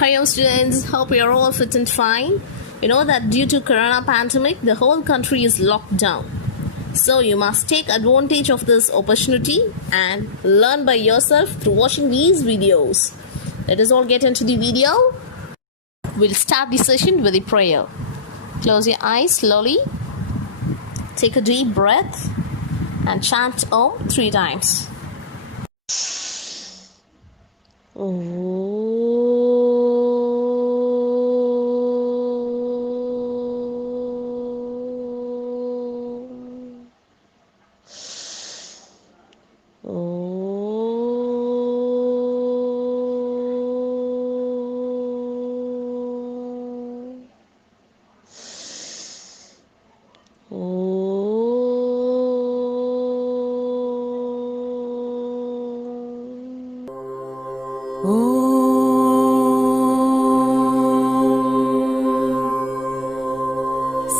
Hi, students. Hope you're all fit and fine. You know that due to corona pandemic, the whole country is locked down. So you must take advantage of this opportunity and learn by yourself through watching these videos. Let us all get into the video. We'll start the session with a prayer. Close your eyes slowly. Take a deep breath and chant Om 3 times.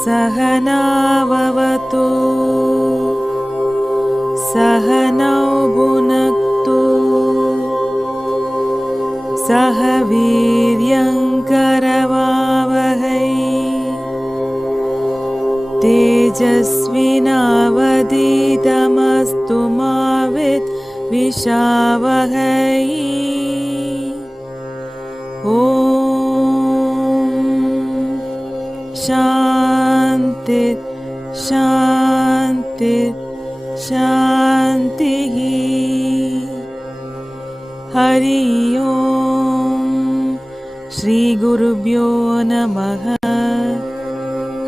सहनाववतु सहनौ भुनक्तु सह वीर्यङ्करवावहै तेजस्विनावधीतमस्तु मा विद्विषावहै ॐ शान्ति शान्ति शान्तिः हरि ओम् श्रीगुरुभ्यो नमः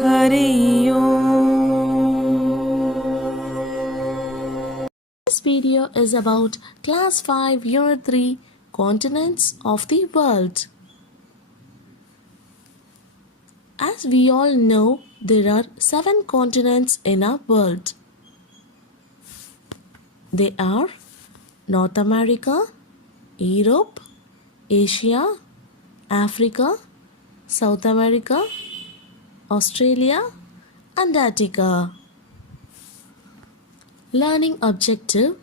हरि ओम्. This video is about Class 5 Unit 3 Continents of the World. As we all know, there are 7 continents in our world. They are North America, Europe, Asia, Africa, South America, Australia, Antarctica. Learning objective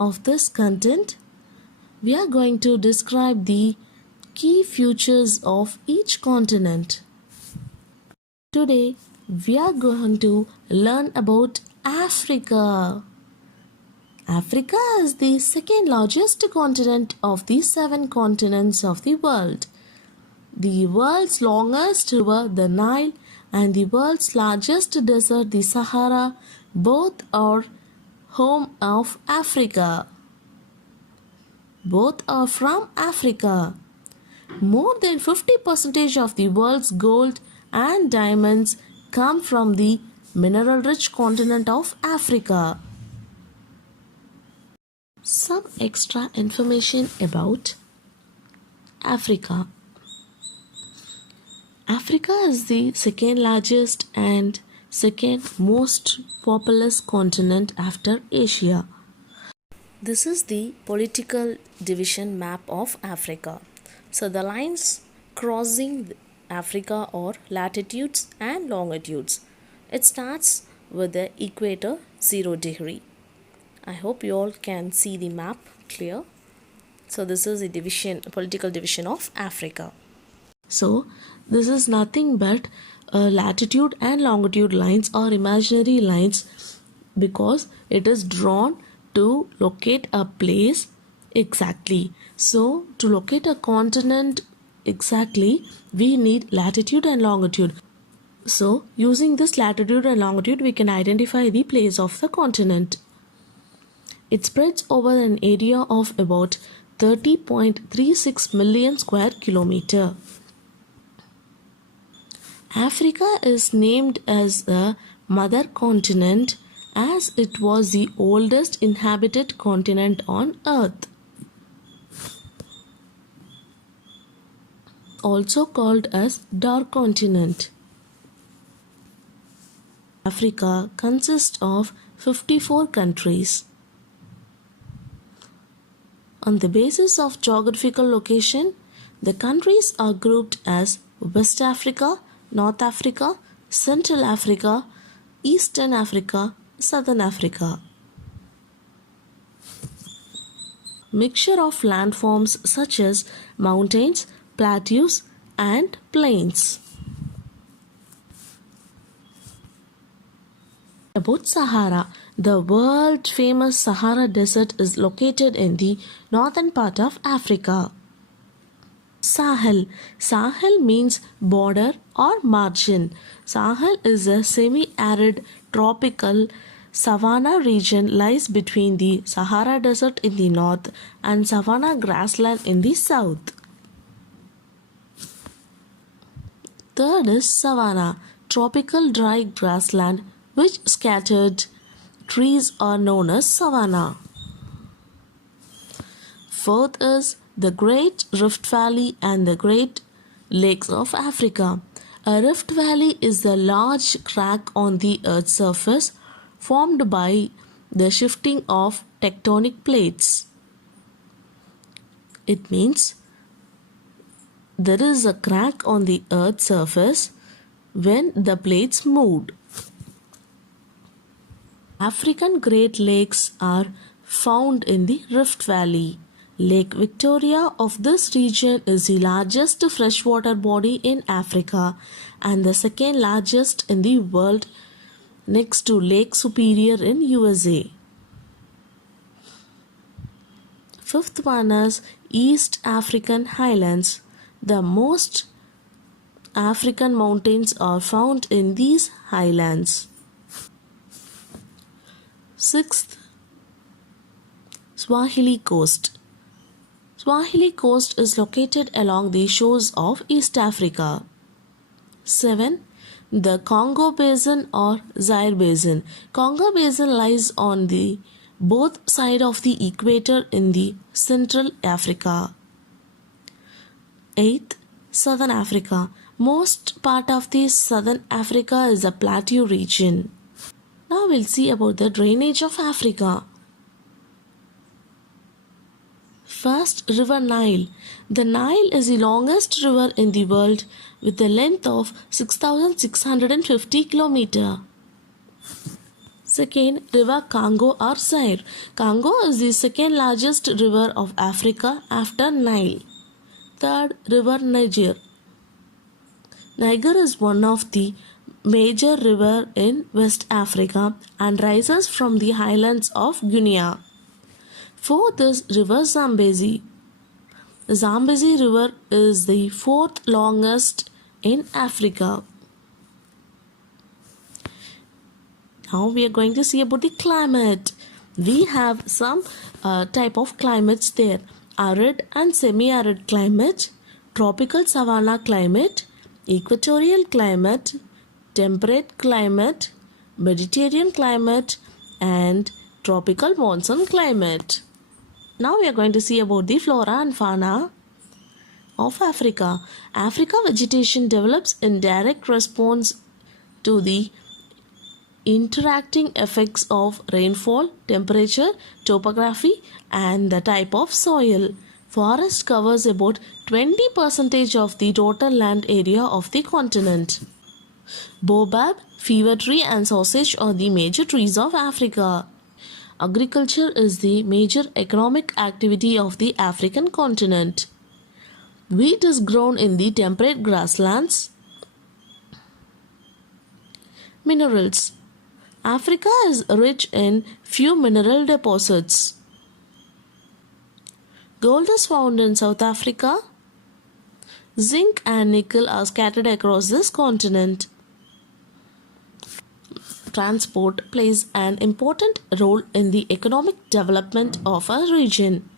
of this content, we are going to describe the key features of each continent. Today, we are going to learn about Africa. Africa is the second largest continent of the 7 continents of the world. The world's longest river, the Nile, and the world's largest desert, the Sahara, both are home of Africa. Both are from Africa. More than 50% of the world's gold and diamonds come from the mineral-rich continent of Africa. Some extra information about Africa. Africa is the second largest and second most populous continent after Asia. This is the political division map of Africa. So the lines crossing Africa are latitudes and longitudes. It starts with the equator 0 degree. I hope you all can see the map clear. So this is the political division of Africa. So this is nothing but latitude and longitude lines or imaginary lines because it is drawn to locate a place exactly. So to locate a continent exactly, we need latitude and longitude. So using this latitude and longitude, we can identify the place of the continent. It spreads over an area of about 30.36 million square kilometer. Africa is named as the mother continent as it was the oldest inhabited continent on earth. Also called as dark continent. Africa consists of 54 countries. On the basis of geographical location, the countries are grouped as West Africa, North Africa, Central Africa, Eastern Africa, Southern Africa. Mixture of landforms such as mountains, plateaus, and plains. About Sahara. The world famous Sahara Desert is located in the northern part of Africa. Sahel. Sahel means border or margin. Sahel is a semi-arid tropical savanna region lies between the Sahara Desert in the north and savanna grassland in the south. Third is savanna, tropical dry grassland which scattered trees are known as savanna. Fourth is the Great Rift Valley and the Great Lakes of Africa. A rift valley is the large crack on the earth's surface formed by the shifting of tectonic plates. It means there is a crack on the earth's surface when the plates moved. African Great Lakes are found in the Rift Valley. Lake Victoria of this region is the largest freshwater body in Africa and the second largest in the world next to Lake Superior in USA. Fifth one is East African Highlands. The most African mountains are found in these highlands. Sixth, Swahili Coast. Swahili Coast is located along the shores of East Africa. 7. The Congo Basin or Zaire Basin. Congo Basin lies on the both sides of the equator in the Central Africa. 8. Southern Africa. Most part of the Southern Africa is a plateau region. Now we'll see about the drainage of Africa. First, River Nile. The Nile is the longest river in the world with a length of 6,650 km. Second, River Congo or Zaire. Congo is the second largest river of Africa after Nile. Third, River Niger. Niger is one of the major rivers in West Africa and rises from the highlands of Guinea. Fourth is River Zambezi. The Zambezi River is the fourth longest in Africa. Now we are going to see about the climate. We have some type of climates there. Arid and semi-arid climate, tropical savanna climate, equatorial climate, temperate climate, Mediterranean climate, and tropical monsoon climate. Now we are going to see about the flora and fauna of Africa. Africa vegetation develops in direct response to the interacting effects of rainfall, temperature, topography, and the type of soil. Forest covers about 20% of the total land area of the continent. Baobab, fever tree, and sausage are the major trees of Africa. Agriculture is the major economic activity of the African continent. Wheat is grown in the temperate grasslands. Minerals. Africa is rich in few mineral deposits. Gold is found in South Africa. Zinc and nickel are scattered across this continent. Transport plays an important role in the economic development of a region.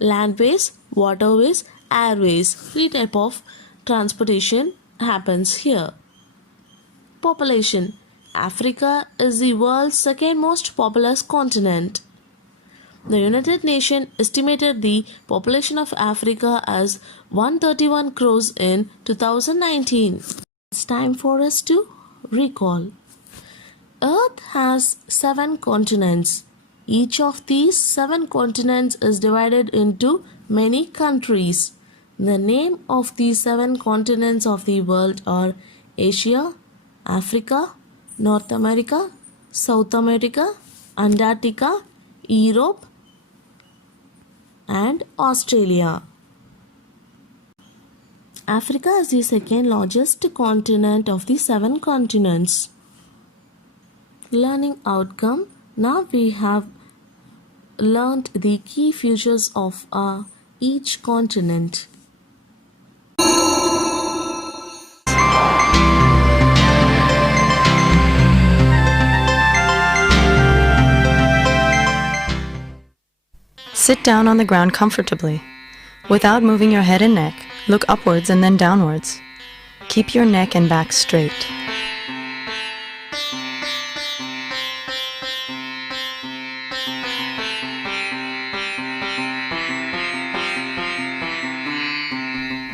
Landways, waterways, airways, three types of transportation happens here. Population. Africa is the world's second most populous continent. The United Nations estimated the population of Africa as 131 crores in 2019. It's time for us to recall. Earth has 7 continents. Each of these 7 continents is divided into many countries. The name of these 7 continents of the world are Asia, Africa, North America, South America, Antarctica, Europe, and Australia. Africa is the second largest continent of the seven continents. Learning outcome. Now we have learned the key features of each continent. Sit down on the ground comfortably. Without moving your head and neck, look upwards and then downwards. Keep your neck and back straight.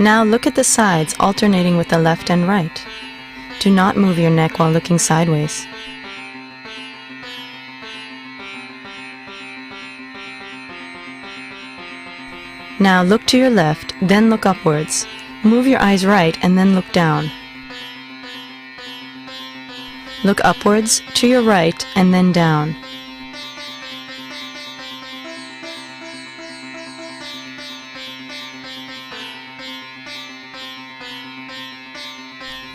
Now look at the sides, alternating with the left and right. Do not move your neck while looking sideways. Now look to your left, then look upwards. Move your eyes right and then look down. Look upwards, to your right, and then down.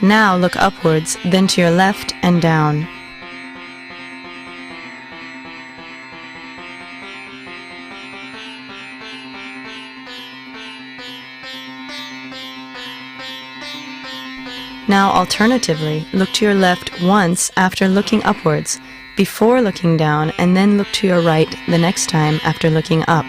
Now look upwards, then to your left and down. Now alternatively, look to your left once after looking upwards, before looking down, and then look to your right the next time after looking up.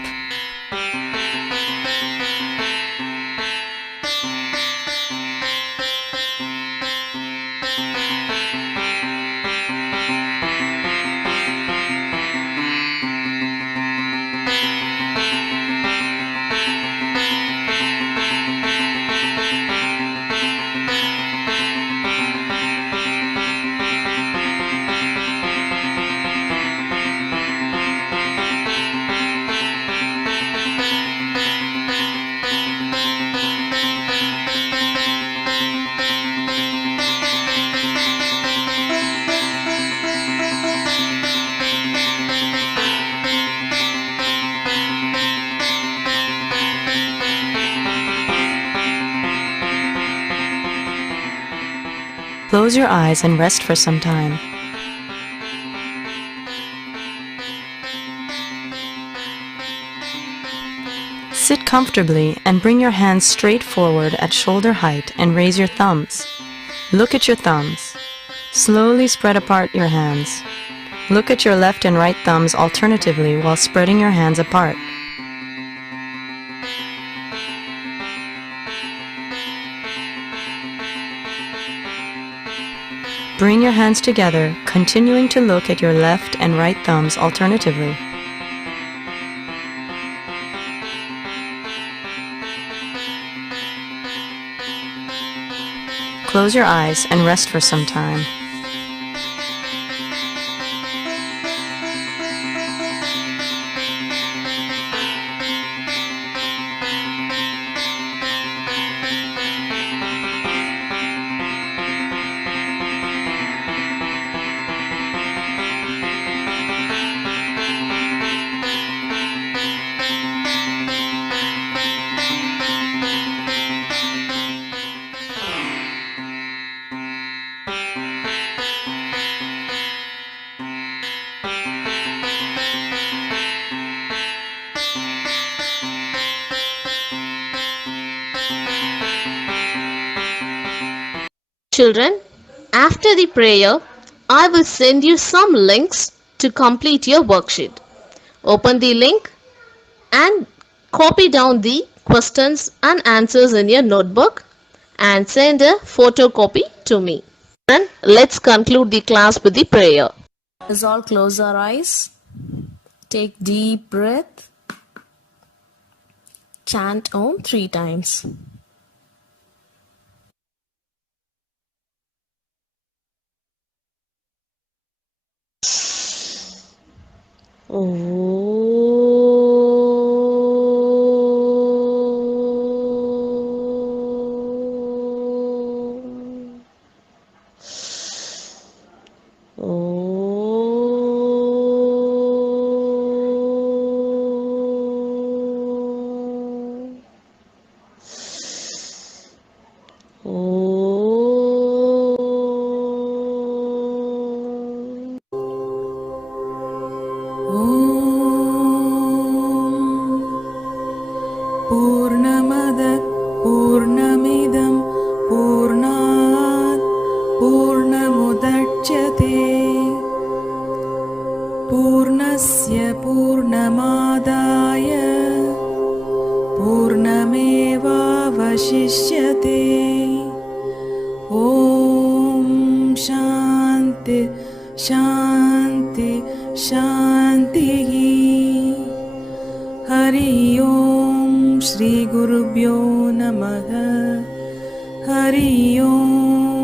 Close your eyes and rest for some time. Sit comfortably and bring your hands straight forward at shoulder height and raise your thumbs. Look at your thumbs. Slowly spread apart your hands. Look at your left and right thumbs alternatively while spreading your hands apart. Bring your hands together, continuing to look at your left and right thumbs alternatively. Close your eyes and rest for some time. Children, after the prayer, I will send you some links to complete your worksheet. Open the link and copy down the questions and answers in your notebook and send a photocopy to me. Children, let's conclude the class with the prayer. Let's all close our eyes. Take deep breath. Chant Om 3 times. पूर्णमद पूर्णमिदं पूर्णात् पूर्णमुदच्यते पूर्णस्य पूर्णमादाय पूर्णमेवावशिष्यते ॐ शान्ति शान्ति शान्तिः हरि ओम श्री गुरुभ्यो नमः हरि ओम।